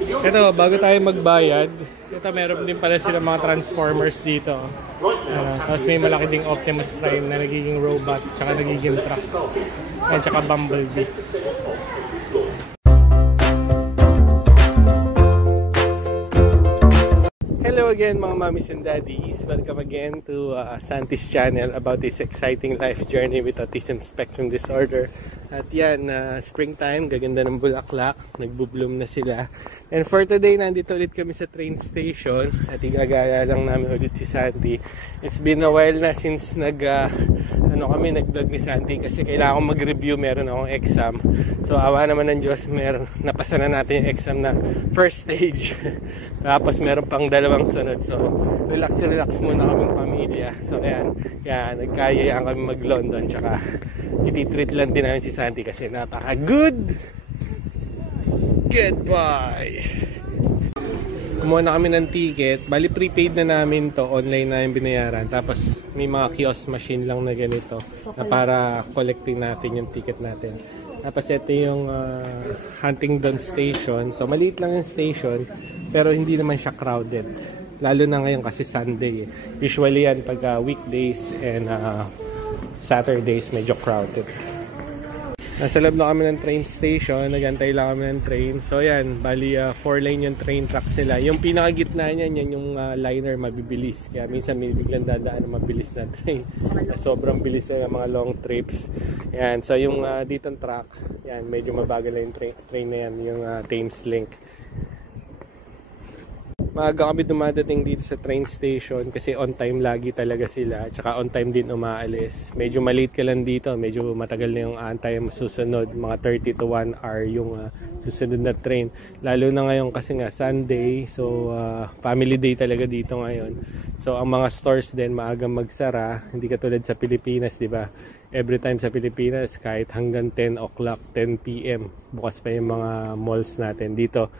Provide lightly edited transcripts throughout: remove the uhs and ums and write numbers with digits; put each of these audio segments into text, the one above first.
Ito, bago tayo magbayad, ito meron din pala sila mga Transformers dito. Tapos may malaki ding Optimus Prime na nagiging robot, tsaka nagiging truck, at tsaka Bumblebee. Hello again mga mommies and daddies. Welcome again to Santi's channel about this exciting life journey with autism spectrum disorder. At yan, springtime, gaganda ng bulaklak, nagbubloom na sila. And for today, nandito ulit kami sa train station at igagaya lang namin ulit si Santi. It's been a while na since nag-vlog ni Santi kasi kailangan kong mag-review, meron akong exam. So awa naman ng Diyos, napasa na natin yung exam na first stage. Tapos meron pang dalawang sunod. So relax muna kaming pamilya. So ayan, nagkayayaan kami mag-London. Tsaka ititreat lang din namin si Santi kasi napaka-good. Goodbye! Kumuha na kami ng ticket. Bali prepaid na namin to. Online na yung binayaran. Tapos may mga kiosk machine lang na ganito na para collecting natin yung ticket natin. Tapos ito yung Huntingdon Station. So maliit lang yung station pero hindi naman siya crowded. Lalo na ngayon kasi Sunday. Usually yan pag weekdays and Saturdays medyo crowded. Nasa loob na kami ng train station, nagantay lang kami ng train. So yan, bali 4 lane yung train tracks nila. Yung pinakagitna niyan, yan yung liner mabibilis. Kaya minsan may biglang dadaan na mabilis na train. Sobrang bilis na yung mga long trips. Yan, so yung ditong track, yan, medyo mabagal na yung train na yan, yung Thameslink. Maaga kami dumadating dito sa train station kasi on time lagi talaga sila. Tsaka on time din umaalis. Medyo malate ka lang dito. Medyo matagal na yung antay susunod. Mga 30 to 1 hour yung susunod na train. Lalo na ngayon kasi nga Sunday. So family day talaga dito ngayon. So ang mga stores din maaga magsara. Hindi katulad sa Pilipinas, di ba? Every time sa Pilipinas kahit hanggang 10 o'clock, 10 PM. Bukas pa yung mga malls natin dito.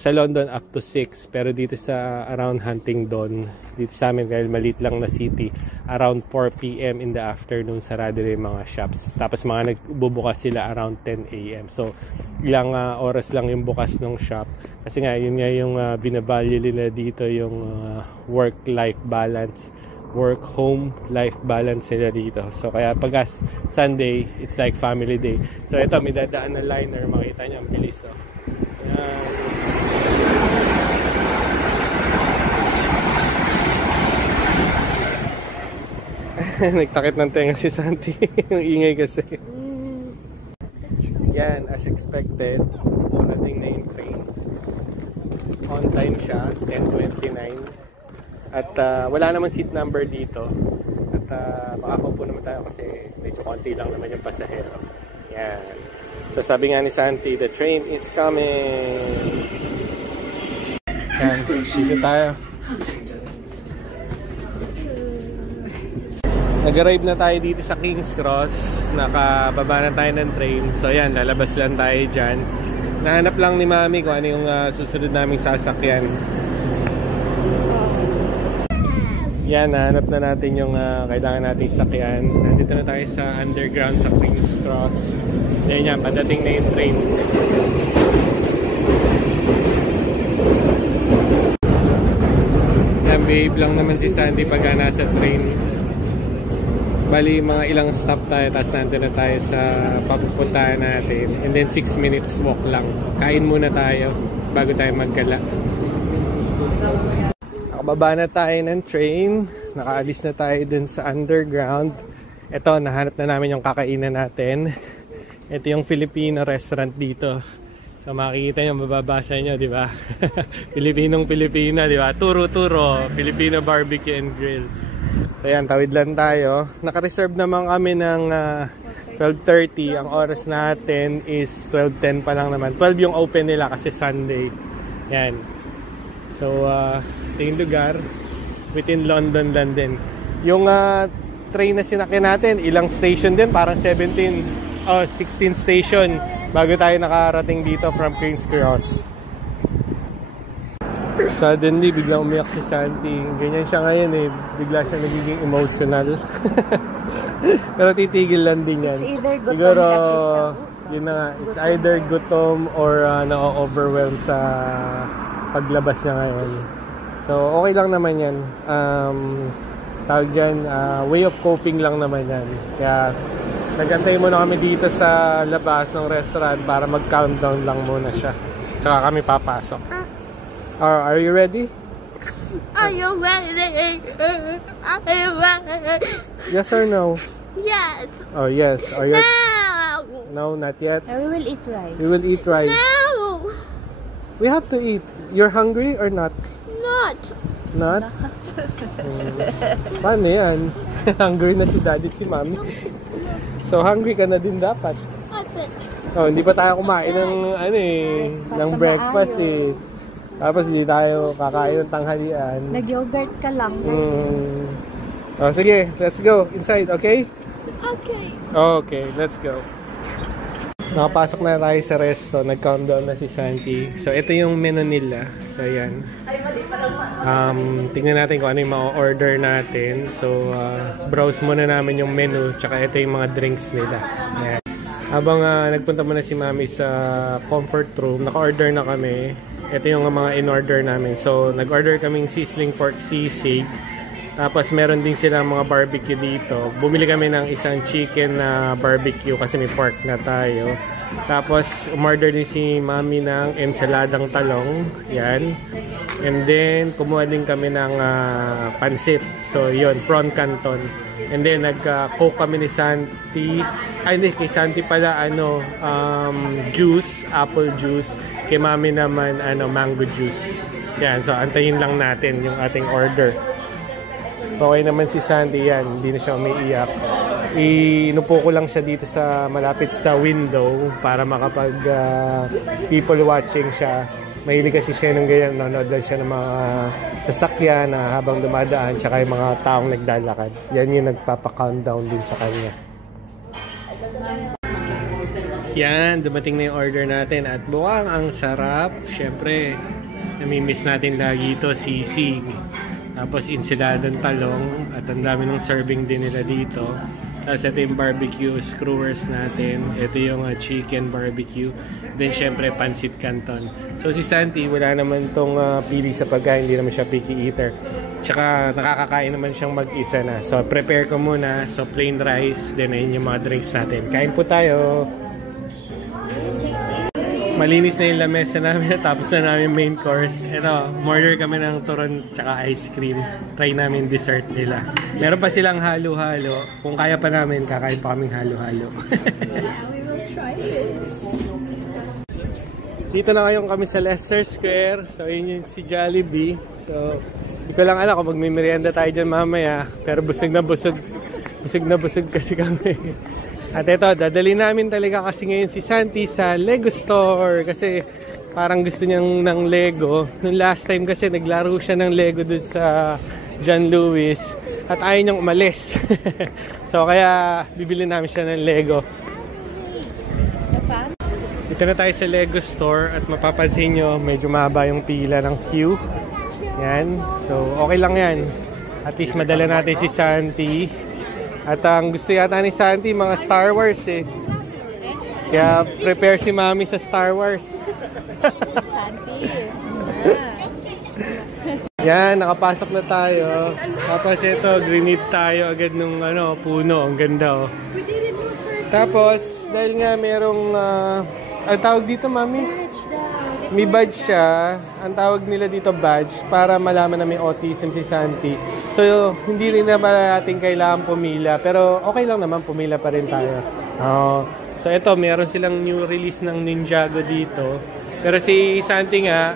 Sa London up to 6 pero dito sa around Huntingdon, dito sa amin dahil maliit lang na city, around 4 PM in the afternoon sarado na yung mga shops. Tapos mga nagbubukas sila around 10 AM. So ilang oras lang yung bukas ng shop kasi nga yun nga yung binavalue nila dito, yung work-life balance, work-home-life balance nila dito. So kaya pag Sunday, it's like family day. So ito, may dadaan na liner, makita nyo ang bilis. Nagtakit ng tenga si Santi. Yung ingay kasi. Yan, as expected, parating na yung train. On time siya, 10:29. At wala naman seat number dito. At makakaupo naman tayo kasi medyo konti lang naman yung pasahero. Yan. So sabi nga ni Santi, the train is coming. Yan, dito tayo. Nag-arrive na tayo dito sa King's Cross. Nakababa na tayo ng train. So yan, lalabas lang tayo dyan. Nahanap lang ni Mami kung ano yung susunod naming sasakyan. Yan, nahanap na natin yung kailangan nating sakyan. Nandito na tayo sa underground sa King's Cross. Yan yan, padating na yung train. Yan, behave lang naman si Sandy pag nasa train. Bali, mga ilang stop tayo, tapos nandito na tayo sa papupuntahan natin. And then 6 minutes walk lang. Kain muna tayo bago tayo magkala. Nakababa na tayo ng train. Nakaalis na tayo dun sa underground. Ito, nahanap na namin yung kakainan natin. Ito yung Filipino restaurant dito. So makikita nyo, mababasa nyo, di ba? Pilipinong-Pilipino, di ba? Turo-turo, Filipino barbecue and grill. So yan, tawid lang tayo. Naka-reserve naman kami ng 12:30. Ang oras natin is 12:10 pa lang naman. 12 yung open nila kasi Sunday. Yan. So, ito yung lugar. Within London lang din. Yung train na sinakyan natin, ilang station din? Parang 16 station bago tayo nakarating dito from King's Cross. Suddenly, biglang umiyak si Santi. Ganyan siya ngayon eh. Bigla siya nagiging emotional. Pero titigil lang din yan. Siguro Yun na nga, it's either gutom or na-overwhelm sa paglabas niya ngayon. So, okay lang naman yan. Tawag dyan, way of coping lang naman yan. Kaya, nagantay muna kami dito sa labas ng restaurant para mag-countdown lang muna siya. Tsaka kami papasok. Are you ready? Are you ready? Are you ready? Yes or no? Yes. Oh, yes. Are you? No. No, not yet. We will eat rice. We will eat rice. No. We have to eat. You're hungry or not? Not. Not? Paano yan? Hungry na si daddy at si mami. So, hungry ka na din dapat. Oh, hindi pa tayo kumain ng, ng breakfast eh. Tapos hindi tayo kakain ng tanghalian. Nag-yogurt ka lang. Oh, sige, let's go inside, okay? Okay. Okay, let's go. Nakapasok na tayo sa resto. Nag-countdown na si Santi. So, ito yung menu nila. So, yan. Tingnan natin kung ano yung ma-order natin. So, browse muna namin yung menu. Tsaka ito yung mga drinks nila. Yan. Habang nagpunta muna si Mami sa comfort room, naka-order na kami. Ito yung mga in-order namin. So, nag-order kaming sizzling pork sisig. Tapos meron din silang mga barbecue dito. Bumili kami ng isang chicken na barbecue kasi may pork na tayo. Tapos umorder din si Mami ng ensaladang talong. Yan. And then kumuha din kami ng pansit. So yun, prawn canton. And then nag-coke kami ni Santi. Ay hindi, kay Santi pala juice, apple juice. Kay Mami naman mango juice. Yan, so antayin lang natin yung ating order. Okay naman si Sandy yan, hindi na siya umiiyak. Inupo ko lang siya dito sa malapit sa window para makapag people watching siya. Mahilig kasi siya ng ganyan, nanonood lang siya ng mga sasakyan na habang dumadaan, tsaka yung mga taong naglalakad. Yan yung nagpapa-countdown din sa kanya. Yan, dumating na yung order natin at buwang ang sarap. Syempre, namimiss natin lagi ito, sisig. Tapos ensaladang talong at ang dami ng serving din nila dito. Tapos ito yung barbecue skewers natin. Ito yung chicken barbecue. Then syempre pansit canton. So si Santi wala naman tong pili sa pagkain. Hindi naman siya picky eater. Tsaka nakakakain naman siyang mag-isa na. So prepare ko muna. So plain rice. Then ayun yung mga drinks natin. Kain po tayo. Malinis na yung lamesa namin. Tapos na namin main course. Ito, order kami ng turon tsaka ice cream. Try namin dessert nila. Meron pa silang halo-halo. Kung kaya pa namin, kakain pa kaming halo-halo. Yeah, we will try it. Dito na ngayon kami sa Leicester Square. So, yun yung si Jollibee. So, hindi ko lang alam kung magmimerienda tayo dyan mamaya. Pero busog na busog. Busog na busog kasi kami. At ito, dadali namin talaga kasi ngayon si Santi sa Lego Store. Kasi parang gusto niyang ng Lego. Noong last time kasi naglaro siya ng Lego dun sa John Lewis. At ayaw niyang umalis. So kaya bibili namin siya ng Lego. Dito na tayo sa Lego Store. At mapapansin nyo, medyo mahaba yung pila ng queue. Yan. So okay lang yan. At least madala natin si Santi. At ang gusto yata ni Santi, mga Star Wars eh. Kaya prepare si Mami sa Star Wars. Santi. Yan, nakapasok na tayo. Tapos ito, grenade tayo agad nung puno. Ang ganda oh. Tapos, dahil nga merong, ang tawag dito Mami? May badge siya. Ang tawag nila dito badge para malaman na may autism si Santi. So, hindi rin naman natin kailangan pumila. Pero okay lang naman, pumila pa rin tayo. So, ito, meron silang new release ng Ninjago dito. Pero si Santi nga,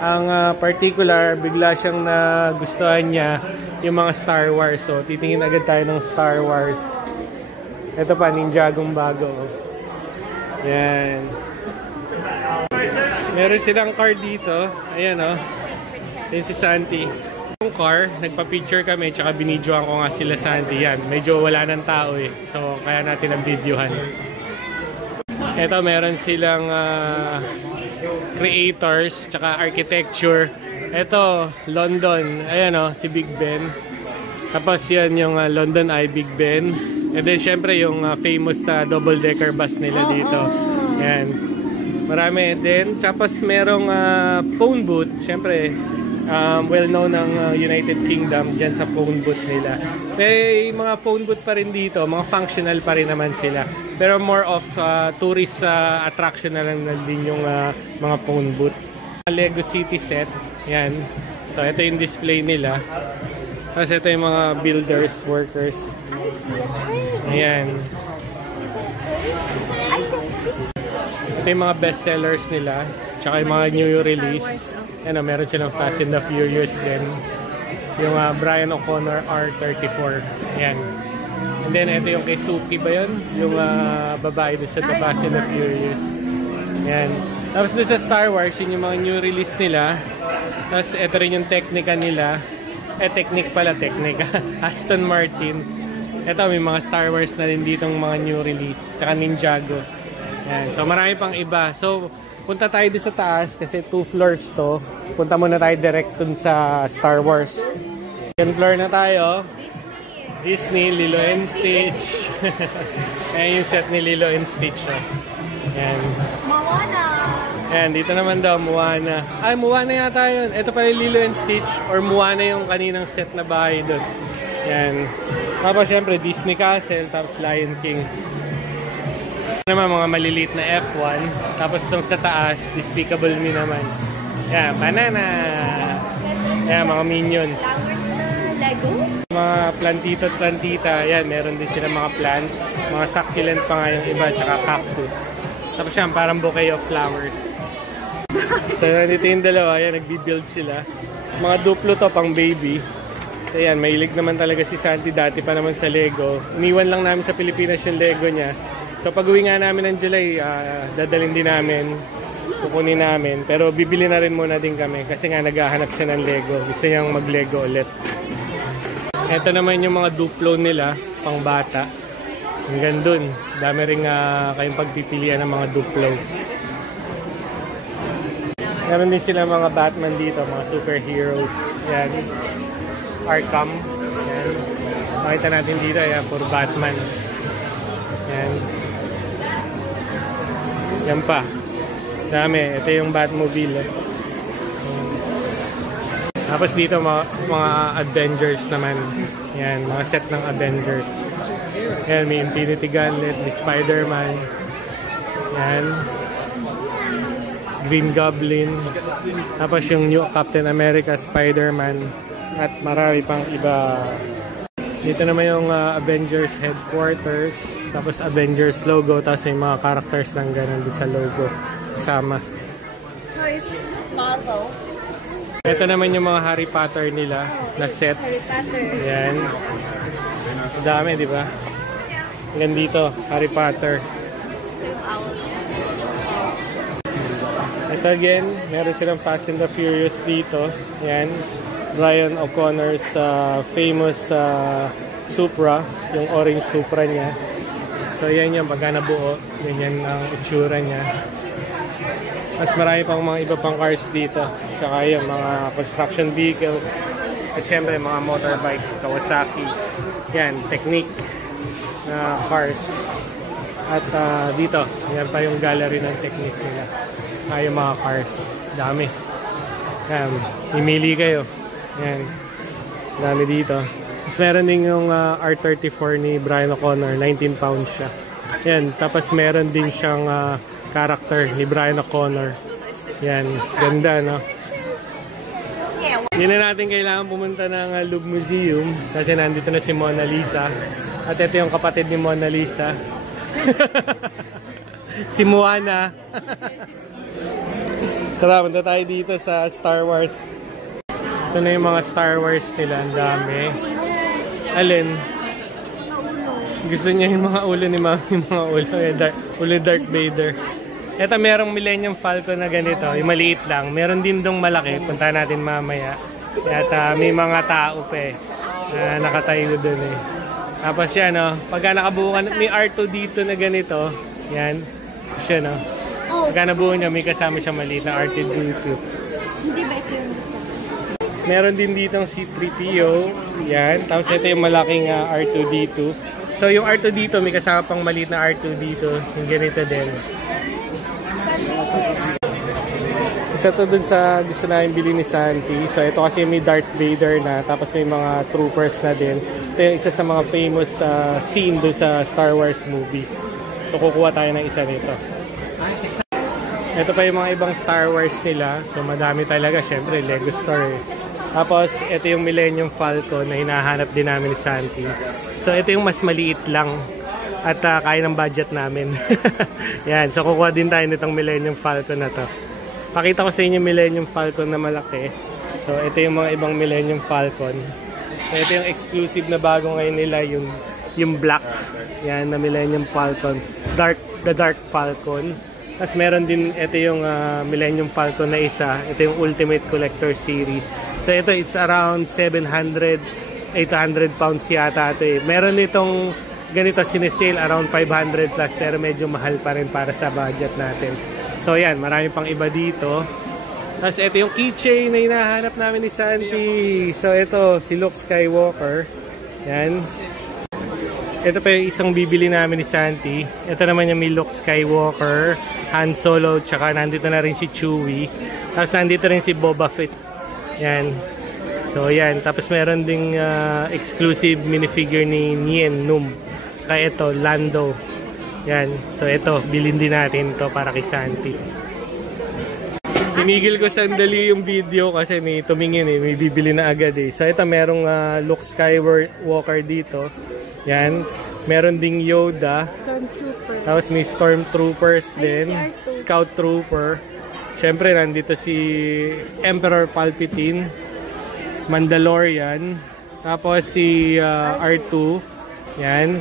ang particular, bigla siyang nagustuhan niya yung mga Star Wars. So, titingin agad tayo ng Star Wars. Ito pa, Ninjagong bago. Yan. Meron silang car dito. Ayan o. Yan si Santi. Yung car, nagpa-picture kami tsaka binidyoan ko nga sila Santi. Yan, medyo wala ng tao eh. So, kaya natin ang videohan. Ito, meron silang creators tsaka architecture. Ito, London. Ayan o, si Big Ben. Tapos yan yung London Eye Big Ben. And then syempre yung famous double-decker bus nila dito. Yan. Marami din. Tapos merong phone booth. Syempre, well-known ng United Kingdom dyan sa phone booth nila. May mga phone booth pa rin dito. Mga functional pa rin naman sila. Pero more of tourist attraction na lang din yung mga phone booth. Lego City set. Yan. So, ito yung display nila. Tapos ito yung mga builders, workers. Ayan. Ito yung mga best sellers nila. Tsaka yung mga new release. Ano, meron silang Fast and the Furious din. Yung Brian O'Connor R34. Ayan. And then ito yung kay Suki ba yun? Yung babae doon sa The Fast and the Furious. Ayan. Tapos doon sa Star Wars, yun yung mga new release nila. Tapos ito rin yung Technica nila. Technica. Aston Martin. Ito, may mga Star Wars na rin ditong mga new release. Tsaka Ninjago. Ayan. So, marami pang iba. So, punta tayo dito sa taas kasi 2 floors to. Punta muna tayo direct dun sa Star Wars. 10 floor na tayo. Disney, Lilo and Stitch. Ayan yung set ni Lilo and Stitch. Ayan. Moana! Ayan, dito naman daw, Moana. Ay, Moana yata yun. Ito pala Lilo and Stitch or Moana yung kaninang set na bahay doon. Ayan. Tapos syempre, Disney Castle, tapos Lion King. Naman mga maliliit na F1. Tapos itong sa taas, Despicable Me naman. Ayan, banana. Ayan, mga Minions. Flowers na Lego? Mga plantito at plantita. Ayan, meron din sila mga plants. Mga succulent pa nga yung iba, tsaka cactus. Tapos yan, parang bouquet of flowers. So, nandito yung dalawa. Ayan, nagbi-build sila. Mga duplo to, pang baby. So, ayan, mahilig naman talaga si Santi. Dati pa naman sa Lego. Iniwan lang namin sa Pilipinas yung Lego niya. So, pag-uwi nga namin ng July, dadalhin din namin. Kukunin namin. Pero bibili na rin muna din kami. Kasi nga, naghahanap siya ng Lego. Gusto niyang mag-Lego ulit. Ito naman yung mga duplo nila, pang bata. Hanggang dun. Dami rin kayong pagpipilian ng mga duplo. Meron din sila mga Batman dito, mga superheroes. Yan. Arkham. Yan. Makita natin dito, yan, puro Batman. Yan. Yan pa. Dami. Ito yung Batmobile. Tapos dito, mga Avengers naman. Yan, mga set ng Avengers. Yan, may Infinity Gauntlet, may Spider-Man. Yan. Green Goblin. Tapos yung new Captain America, Spider-Man. At marami pang iba. Dito naman yung Avengers Headquarters. Tapos Avengers logo. Tapos may mga characters lang ganun sa logo. Kasama. Toys Marvel. Ito naman yung mga Harry Potter nila na sets. Harry Potter. Ayan. Dami, di ba? Hanggang dito, Harry Potter. Ito again, meron silang Fast and the Furious dito. Ayan. Brian O'Connor's famous Supra. Yung orange Supra niya. So, yan yung pagka nabuo. Ganyan ang itsura niya. Mas marami pang mga iba pang cars dito. Tsaka yung mga construction vehicles. At syempre mga motorbikes, Kawasaki. Yan, Technic cars. At dito, yan pa yung gallery ng Technic nila. Yung mga cars. Dami. Yan, imili kayo. Yan. Dami dito. Tapos meron din yung R34 ni Brian O'Connor. 19 pounds siya. Yan. Tapos meron din siyang character ni Brian O'Connor. Yan. Ganda, no? Hindi na natin kailangan pumunta ng Louvre Museum kasi nandito na si Mona Lisa. At ito yung kapatid ni Mona Lisa. Si Moana. Tara, punta tayo dito sa Star Wars. Ito na yung mga Star Wars nila. Ang dami. Alin? Gusto niya yung mga ulo ni Mami. Yung mga ulo Darth Vader. Ito merong Millennium Falcon na ganito. Yung maliit lang. Meron din dong malaki. Punta natin mamaya. At may mga tao pa eh. Nakatayo doon eh. Tapos yan oh. Pagka nakabuo ka, may R2 dito na ganito. Yan. Siya no. Pagka nabuo niya, may kasama siya maliit na R2D2. Hindi ba ito yung... Meron din ditong C-3PO. Yan. Tapos ito yung malaking R2D2. So yung R2 dito, may kasama pang maliit na R2 dito. Yung ganito din. Isa to dun sa gusto namin bilhin ni Santi. So ito kasi may Darth Vader na, tapos may mga troopers na din. Ito yung isa sa mga famous scene dun sa Star Wars movie. So kukuha tayo ng isa nito. Ito pa yung mga ibang Star Wars nila. So madami talaga, syempre Lego Store eh. Tapos ito yung Millennium Falcon na hinahanap din namin ni Santi. So ito yung mas maliit lang at kaya ng budget namin. Yan, so kukuha din tayo nitong Millennium Falcon na to. Pakita ko sa inyo Millennium Falcon na malaki. So ito yung mga ibang Millennium Falcon. So ito yung exclusive na bago ngayon nila, yung black. Yan na Millennium Falcon. The Dark Falcon. Tapos meron din ito yung Millennium Falcon na isa. Ito yung Ultimate Collector Series. So ito, it's around 700, 800 pounds yata ito eh. Meron itong ganito sinesale around 500 plus, pero medyo mahal pa rin para sa budget natin. So yan, marami pang iba dito. Tapos ito yung keychain na hinahanap namin ni Santi. So ito, si Luke Skywalker. Yan. Ito pa yung isang bibili namin ni Santi. Ito naman yung may Luke Skywalker, Han Solo, tsaka nandito na rin si Chewie. Tapos nandito rin si Boba Fett. Yan. So yan, tapos meron ding exclusive minifigure ni Nien Nunb. Kaya ito, Lando. Yan. So ito, bilhin din natin ito para kay Santi. Tinigil ko sandali yung video kasi may tumingin eh, may bibili na agad eh. So ito, merong Luke Skywalker dito. Yan. Meron ding Yoda. Stormtrooper. Tapos may Stormtroopers din. Scout Trooper. Siyempre, nandito si Emperor Palpatine. Mandalorian. Tapos si R2. Yan.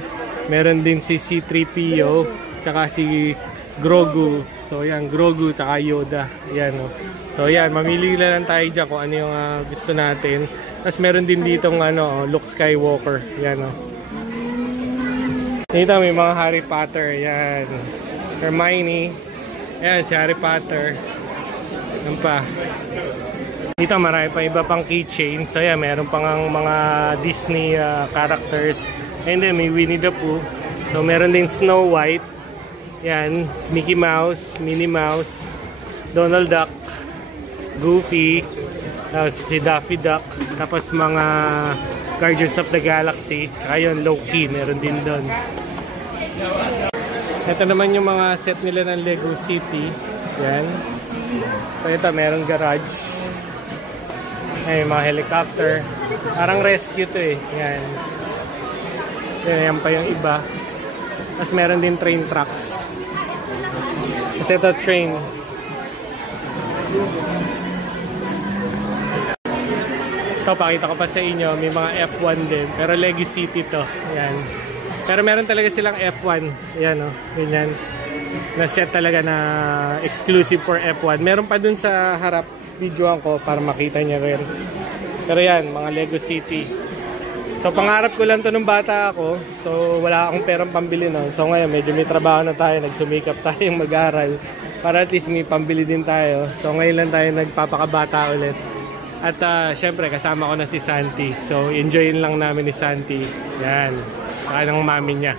Meron din si C-3PO. Tsaka si Grogu. So yan, Grogu tsaka Yoda. Yan o. So yan, mamili lang tayo dyan kung ano yung gusto natin. Tapos meron din ditong Luke Skywalker. Yan o. Dito may mga Harry Potter. Yan. Hermione. Yan, si Harry Potter. Yan pa. Dito marami pa iba pang keychain. So yan, meron pang mga Disney characters. And then may Winnie the Pooh. So meron din Snow White. Yan, Mickey Mouse, Minnie Mouse, Donald Duck, Goofy, si Daffy Duck, tapos mga Guardians of the Galaxy, saka yun, Loki, meron din doon. Ito naman yung mga set nila ng Lego City. Yan. So ito, meron garage. Ay, mga helicopter. Parang rescue to eh. Yan. Yan pa yung iba. Tapos meron din train tracks. Kasi ito train. Ito, pakita ko pa sa inyo. May mga F1 din. Pero Lego City to. Yan. Pero meron talaga silang F1. Yan o. Ganyan. Na set talaga na exclusive for F1. Meron pa dun sa harap. Videoan ko para makita niya rin. Pero yan, mga Lego City. So pangarap ko lang to nung bata ako. So wala akong perang pambili no. So ngayon medyo may trabaho na tayo. Nagsumikap tayong mag-aral. Para at least may pambili din tayo. So ngayon lang tayo nagpapakabata ulit. At syempre kasama ko na si Santi. So enjoyin lang namin ni Santi. Yan. Saka ng mami niya.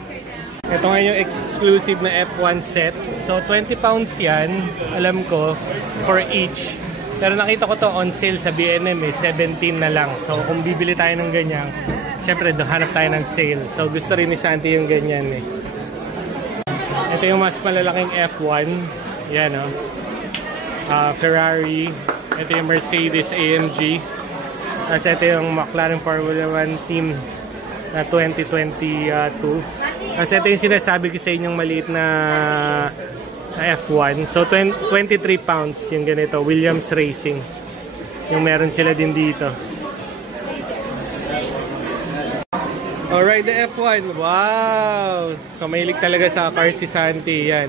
Ito nga yung exclusive na F1 set. So 20 pounds yan. Alam ko. For each. Pero nakita ko to on sale sa B&M eh. 17 na lang. So kung bibili tayo ng ganyan, syempre hanap tayo ng sale. So gusto rin ni Santi yung ganyan eh. Ito yung mas malalaking F1. Yan o. Ferrari. Ito yung Mercedes AMG. Tapos ito yung McLaren Formula 1 team na 2022. Tapos ito yung sinasabi ko sa inyong maliit na F1. So 23 pounds yung ganito. Williams Racing. Yung meron sila din dito. Alright, the F1. Wow! So mahilig talaga sa car si Santi. Yan.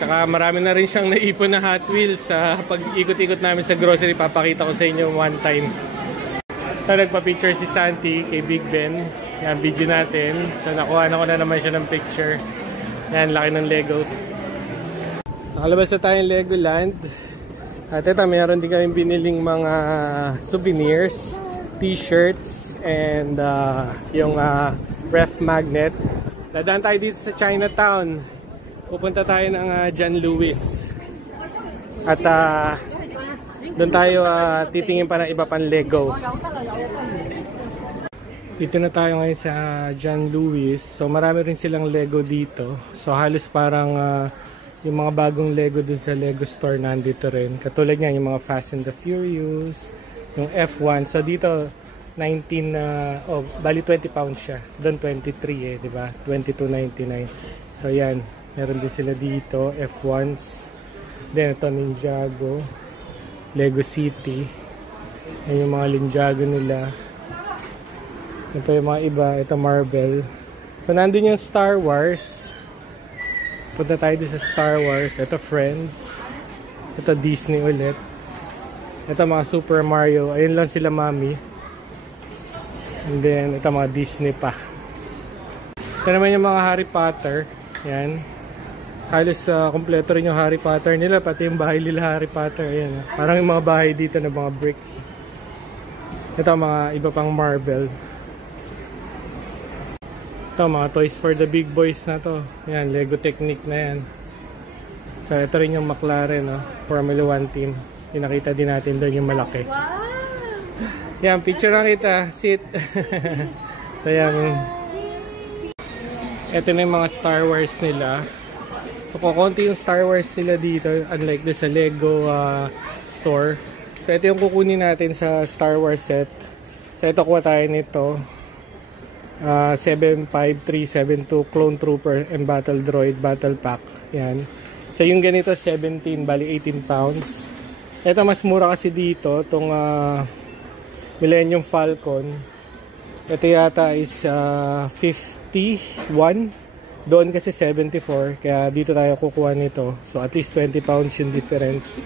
Tsaka marami na rin siyang naipon na Hot Wheels. Sa pag-ikot-ikot namin sa grocery, papakita ko sa inyo one time. So nagpa-picture si Santi kay Big Ben. Yan, video natin. So nakuha na ko na naman siya ng picture. Yan, laki ng Lego. Nakalabas na tayong Legoland. At ito, meron din kaming biniling mga souvenirs, t-shirts, and yung ref magnet. Dadaan tayo dito sa Chinatown. Pupunta tayo ng John Lewis. At doon tayo titingin pa ng iba pang Lego. Dito na tayo ngayon sa John Lewis. So marami rin silang Lego dito. So halos parang yung mga bagong Lego dun sa Lego store nandito rin. Katulad niyan yung mga Fast and the Furious, yung F1. So dito 19 bali 20 pounds siya. Doon 23 di ba? 22.99. So yan, meron din sila dito F1s. Then ito Ninjago, Lego City. Yan yung mga Ninjago nila. Ito yung mga iba, ito Marvel. So nandun yung Star Wars. Punta tayo din sa Star Wars. Ito Friends. Ito Disney ulit. Ito mga Super Mario. Ayun lang sila mami. And then ito mga Disney pa. Ito naman yung mga Harry Potter. Yan. Halos kompleto rin yung Harry Potter nila. Pati yung bahay nila Harry Potter. Ayan. Parang yung mga bahay dito na mga bricks. Ito mga iba pang Marvel. Ito mga toys for the big boys na to. Yan, Lego Technic na yan. So ito rin yung McLaren, Formula 1 team. Pinakita din natin doon yung malaki. Wow! Yan, picture lang kita. Sit. So yan. Ito na yung mga Star Wars nila. So kukunti yung Star Wars nila dito. Unlike doon sa Lego store. So ito yung kukunin natin sa Star Wars set. So ito kuha tayo nito. 75372 Clone Trooper and Battle Droid Battle Pack. Yan. So yung ganito 17, bali 18 pounds. Ito mas mura kasi dito, itong Millennium Falcon. Ito yata is 51. Doon kasi 74, kaya dito tayo kukuha nito. So at least 20 pounds yung difference.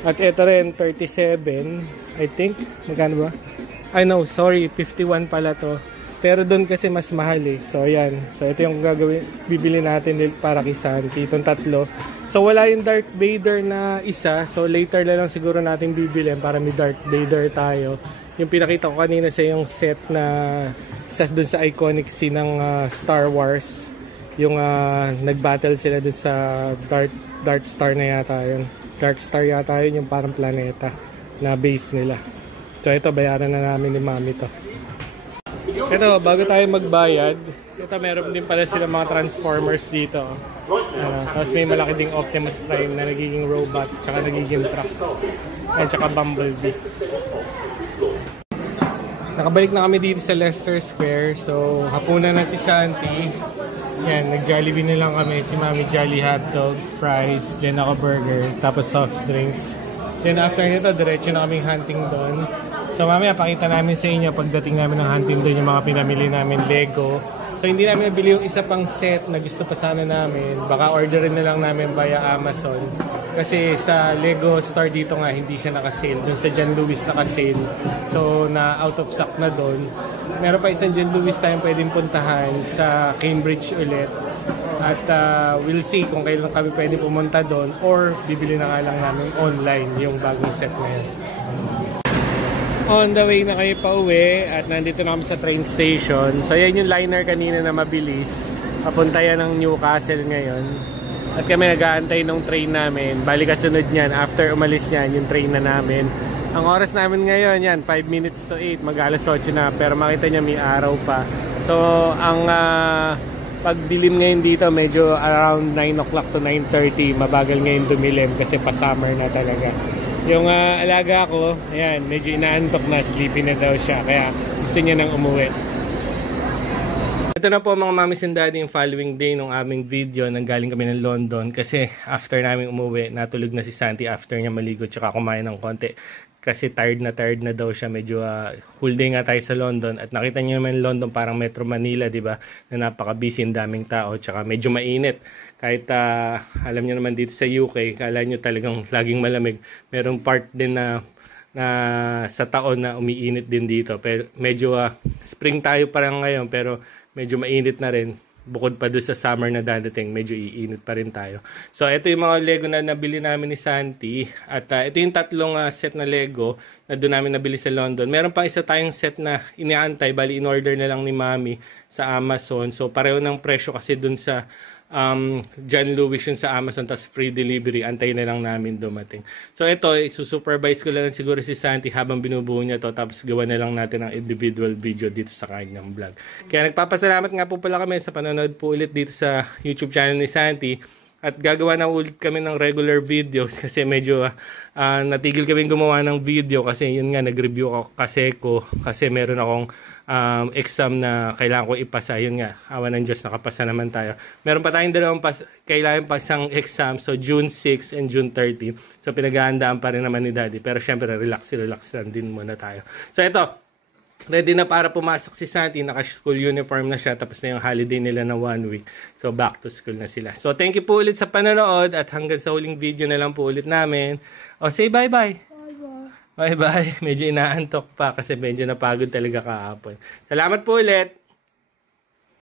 At ito rin 37, I think. Magkano ba? I know, sorry, 51 pala to. Pero doon kasi mas mahal eh. So ayan. So ito yung bibili natin para kay Santi. Itong tatlo. So wala yung Darth Vader na isa. So later na lang siguro natin bibilin para may Darth Vader tayo. Yung pinakita ko kanina sa yung set na isa doon sa iconic scene ng Star Wars. Yung nag-battle sila doon sa Darth Star na yata yun. Darth Star yata yun yung parang planeta na base nila. So ito bayaran na namin ni Mami to. Ito, bago tayo magbayad, ito meron din pala sila mga Transformers dito. Tapos may malaki ding Optimus Prime na nagiging robot, tsaka nagiging truck. At tsaka Bumblebee. Nakabalik na kami dito sa Leicester Square. So, hapunan na si Santi. Yan, nag-Jollibee na lang kami. Si Mami Jolly hotdog, fries, then ako burger, tapos soft drinks. Then after nito, diretso na kaming hunting doon. So mamaya pakita namin sa inyo pagdating namin ng hunting doon yung mga pinamili namin Lego. So hindi namin nabili yung isa pang set na gusto pa sana namin. Baka orderin na lang namin via Amazon. Kasi sa Lego store dito nga hindi siya naka-sale. Doon sa John Lewis naka-sale. So na out of stock na doon. Meron pa isang John Lewis tayong pwedeng puntahan sa Cambridge ulit. At we'll see kung kailan kami pwede pumunta doon or bibili na nga lang namin online yung bagong set na yan. On the way na kayo pa uwi at nandito na kami sa train station. So yan yung liner kanina na mabilis. Papunta yan ng Newcastle ngayon. At kami nag-aantay ng train namin. Bali kasunod niyan, after umalis niyan yung train na namin. Ang oras namin ngayon yan, 5 minutes to 8, mag-alas 8 na. Pero makita niya may araw pa. So ang pagdilim ngayon dito medyo around 9 o'clock to 9:30. Mabagal ngayon dumilim kasi pa-summer na talaga. Yung alaga ko, ayan, medyo inaantok na, sleepy na daw siya. Kaya gusto niya nang umuwi. Ito na po mga mamis and daddy yung following day ng aming video. Nanggaling kami ng London kasi after namin umuwi, natulog na si Santi after niya maligo tsaka kumain ng konti. Kasi tired na daw siya. Medyo whole day nga tayo sa London. At nakita niyo naman London parang Metro Manila, di ba? Na napaka-busy, daming tao. Tsaka medyo mainit. Kahit alam niyo naman dito sa UK, kala niyo talagang laging malamig. Merong part din na sa taon na umiinit din dito. Pero medyo spring tayo parang ngayon, pero medyo mainit na rin. bukod pa doon sa summer na dadating, medyo iinit pa rin tayo. So, ito yung mga Lego na nabili namin ni Santi. At ito yung tatlong set na Lego na doon namin nabili sa London. Meron pa isa tayong set na iniantay. Bali, in-order na lang ni Mami sa Amazon. So, pareho ng presyo kasi doon sa John Lewis yun sa Amazon, tas free delivery, antayin na lang namin dumating. So ito, isusupervise ko lang siguro si Santi habang binubuo niya to, tapos gawa na lang natin ang individual video dito sa kanyang vlog. Kaya nagpapasalamat nga po pala kami sa panonood po ulit dito sa YouTube channel ni Santi. At gagawa na ulit kami ng regular videos kasi medyo natigil kami gumawa ng video kasi yun nga, nag-review ako kasi meron akong exam na kailangan ko ipasa. Yun nga, awa ng Diyos, nakapasa naman tayo. Meron pa tayong dalawang kailangan pasang exam, so June 6 and June 13. So pinaghahandaan pa rin naman ni Daddy, pero syempre relax lang din muna tayo. So ito, ready na para pumasok si Santi, naka-school uniform na siya, tapos na yung holiday nila na 1 week. So back to school na sila. So thank you po ulit sa panonood at hanggang sa huling video na lang po ulit namin. O say bye-bye. Bye-bye. Medyo inaantok pa kasi medyo napagod talaga kahapon. Salamat po ulit.